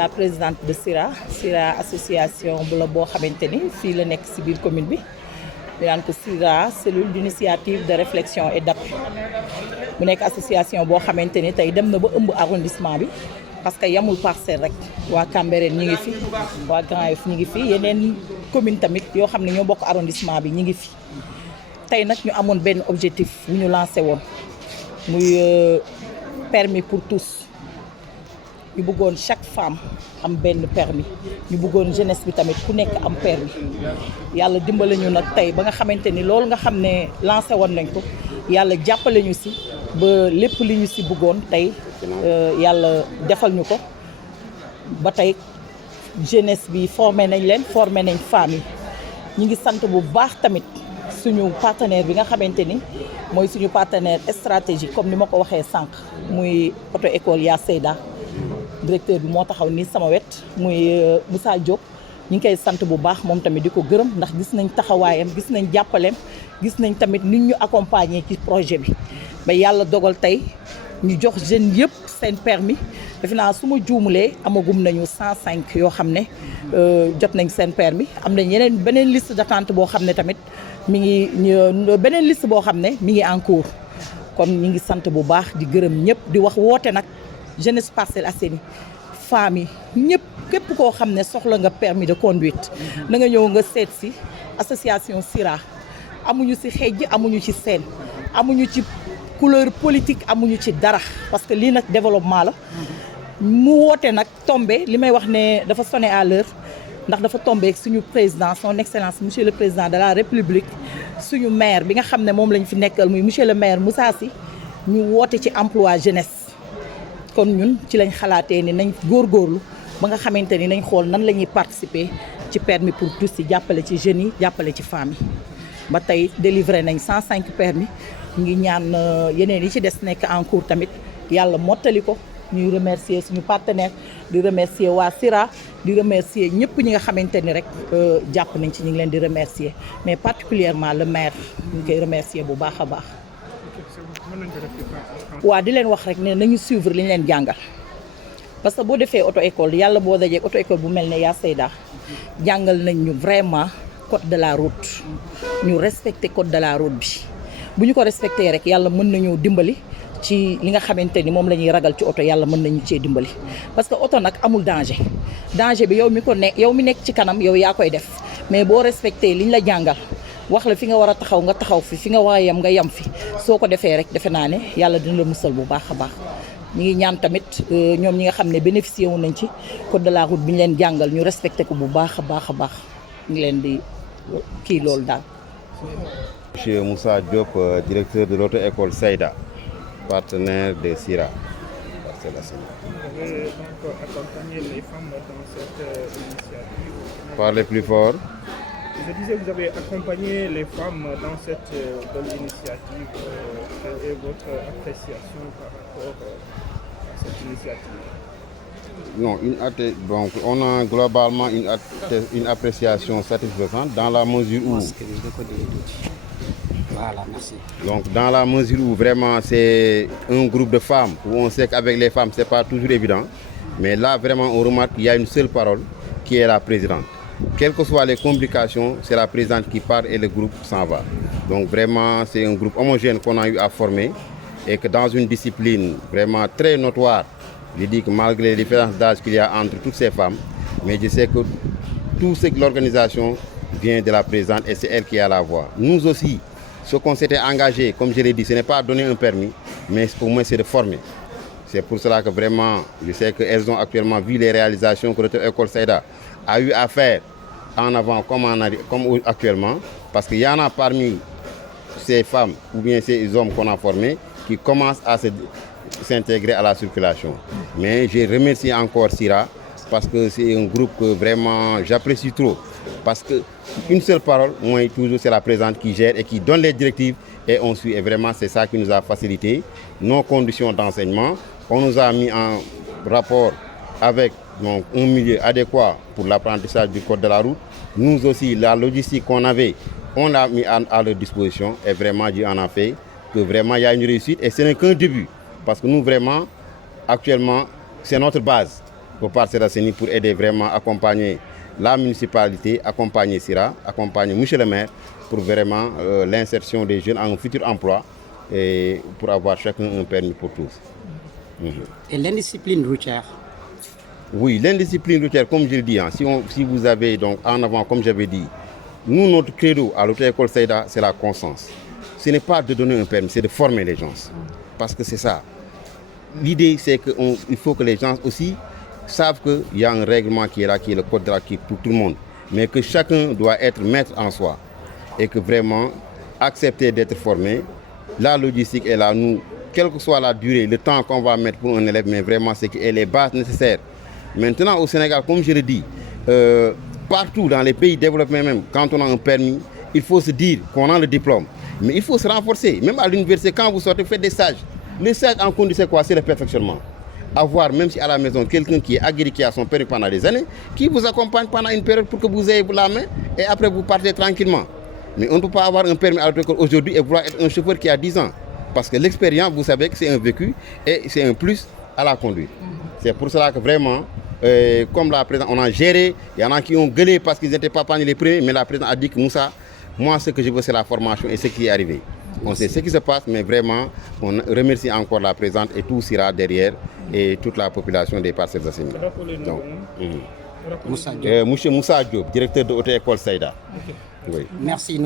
la présidente de SIRA association bu la boo xamante ni fii la nekk ci biir commune bi ñu naan ko SIRA cellule d'initiative de réflexion et d'appui mu nekk association boo xamante ni tey dem na ba ëmb arrondissement bi parce que yamul Parcelles rek waa Cambérène ñi ngi fi waa Grand Yoff ñi ngi fi yeneen commune tamit yoo xam ne ñoo bokk arrondissement bi ñi ngi fi tey nag ñu amoon benn objectif bu ñu lancé woon muy permis pour tous ñu bëggoon chaque femme am benn permis ñu bëggoon jeunesse bi tamit ku nekk am permis yàlla dimbale ñu nag tey ba nga xamante ni loolu nga xam ne lancé woon nañ ko yàlla jàppale ñu ci ba lépp li ñu ci bëggoon tey yàlla defal ñu ko ba tey jeunesse bi formé nañ leen formé nañ femmes yi ñu ngi sant bu baax tamit suñu partenaire bi nga xamante ni mooy suñu partenaire stratégique comme ni ma ko waxee sànq muy auto école Ya Seyda directeur bi moo taxaw ni sama wet muy Moussa Diop ñu ngi koy sant bu baax moom tamit di ko gërëm ndax gis nañ taxawaayam gis nañ jàppaleem gis nañ tamit nit ñu accompagner ci projet bi ba yàlla dogal tey ñu jox jeunes yëpp seen permis defe naa su ma juumulee amagum nañu 105 yoo xam ne jot nañ seen permis am nañ beneen liste d'attente boo xam ne tamit mi ngi beneen liste boo xam ne mi ngi en cours kon ñu ngi sant bu baax di gërëm ñëpp di wax woote nag jeunesse Parcelles Assainies femmes yi ñëpp képp koo xam ne soxla nga permis de conduite na nga ñëw nga seet si association SIRA amuñu ci xejj amuñu ci seen amuñu ci couleur politique amuñu ci dara parce que lii nag développement la mu woote nag tombé li may wax ne dafa sonné à l'heure ndax dafa tombé suñu président son excellence monsieur le président de la république suñu maire bi nga xam ne moom lañ fi nekkal muy monsieur le maire Moussa Sy ñu woote ci emploi jeunesse kon ñun ci lañ xalaatee ni nañ góorgóorlu ba nga xamante ni nañ xool nan la ñuy participer ci permis pour tous yi jàppale ci jeunes yi jàppale ci femmes yi ba tey délivré nañ 105 permis ñu ngi ñaan yeneen yi ci des nekk en cours tamit yàlla mottali ko ñuy remercier suñu partenaire di remercier waa SIRA di remercier ñëpp ñi nga xamante ni rek jàpp nañ ci ñu ngi leen di remercier mais particulièrement le maire ñu ngi koy remercier bu baax a baax. waa di leen wax rek ne nañu suivre li ñu leen jàngal parce que boo defee auto école yàlla boo dajee auto école bu mel ne Ya Seyda jàngal nañ ñu vraiment code de la route ñu respecter code de la route bi bu ñu ko respecté rek yàlla mën nañoo dimbali ci li nga xamante ni moom la ñuy ragal ci oto yàlla mën nañu cee dimbali parce que oto nag amul danger bi yow mi nekk ci kanam yow yaa koy def mais boo respecté liñ la jàngal wax la fi nga war a taxaw nga taxaw fi nga war a yem nga yem fi soo ko defee rek defe naa ne yàlla dina la musal bu baax a baax ñu ngi ñaan tamit ñoom ñi nga xam ne bénéficié wu nañ ci code de la route bi ñu leen jàngal ñu respecté ko bu baax a baax a baax ñu ngi leen di kii loolu daal. Monsieur Moussa Diop, directeur de l'auto-école Seyda, partenaire de SIRA. Vous avez donc accompagné les femmes dans cette initiative. Parlez plus fort. Je disais que vous avez accompagné les femmes dans cette belle initiative. Quelle est votre appréciation par rapport à cette initiative? Non, donc on a globalement une appréciation satisfaisante dans la mesure où... Voilà, merci. Donc dans la mesure où vraiment c'est un groupe de femmes, où on sait qu'avec les femmes c'est pas toujours évident, mais là vraiment on remarque qu'il y a une seule parole qui est la présidente. Quelles que soient les complications, c'est la présidente qui part et le groupe s'en va. Donc vraiment c'est un groupe homogène qu'on a eu à former et que dans une discipline vraiment très notoire, je dis que malgré les différences d'âge qu'il y a entre toutes ces femmes, mais je sais que tout ce que l'organisation vient de la présidente et c'est elle qui a la voix. Nous aussi, ce qu'on s'était engagé, comme je l'ai dit, ce n'est pas donner un permis, mais au moins c'est de former. C'est pour cela que vraiment, je sais qu'elles ont actuellement vu les réalisations que l'auto-école Seyda a eu à faire en avant comme actuellement, parce qu'il y en a parmi ces femmes ou bien ces hommes qu'on a formés qui commencent à s'intégrer à la circulation. Mais je remercie encore SIRA parce que c'est un groupe que vraiment j'apprécie trop. Parce qu'une seule parole, moi toujours c'est la présidente qui gère et qui donne les directives et on suit. Et vraiment c'est ça qui nous a facilité nos conditions d'enseignement. On nous a mis en rapport avec donc, un milieu adéquat pour l'apprentissage du code de la route. Nous aussi, la logistique qu'on avait, on l'a mis à leur disposition et vraiment Dieu en a fait que vraiment il y a une réussite et ce n'est qu'un début. Parce que nous vraiment, actuellement, c'est notre base. pour Parcelles Assainies pour aider vraiment accompagner la municipalité, accompagner Sira, accompagner M. le maire pour vraiment l'insertion des jeunes en un futur emploi et pour avoir chacun un permis pour tous. Et l'indiscipline routière? Oui, l'indiscipline routière, comme je le dis, si vous avez donc en avant, comme j'avais dit, nous, notre credo à l'auto-école Saïda, c'est la constance. Ce n'est pas de donner un permis, c'est de former les gens. Parce que c'est ça. L'idée, c'est qu'il faut que les gens aussi savent qu'il y a un règlement qui est là, qui est le code de la qui pour tout le monde. Mais que chacun doit être maître en soi. Et que vraiment, accepter d'être formé, la logistique est là, nous, quelle que soit la durée, le temps qu'on va mettre pour un élève, mais vraiment, c'est qu'il y ait les bases nécessaires. Maintenant, au Sénégal, comme je le dis, partout dans les pays développés même, quand on a un permis, il faut se dire qu'on a le diplôme. Mais il faut se renforcer. Même à l'université, quand vous sortez, faites des stages. Les stages en conduite, c'est quoi? C'est le perfectionnement. Avoir, même si à la maison, quelqu'un qui est aguerri, qui a son permis pendant des années, qui vous accompagne pendant une période pour que vous ayez la main et après vous partez tranquillement. Mais on ne peut pas avoir un permis à l'auto-école aujourd'hui et vouloir être un chauffeur qui a 10 ans. Parce que l'expérience, vous savez que c'est un vécu et c'est un plus à la conduite. C'est pour cela que vraiment, comme la présidente, on a géré, il y en a qui ont gueulé parce qu'ils n'étaient pas parmi les premiers, mais la présidente a dit que Moussa, moi ce que je veux c'est la formation et ce qui est arrivé. On sait ce qui se passe, mais vraiment, on remercie encore la présidente et tout Sira derrière et toute la population des Parcelles Assainies. Moussa Diop. Monsieur Moussa Diop, directeur de l'auto-école Saïda. Okay. Oui. Merci.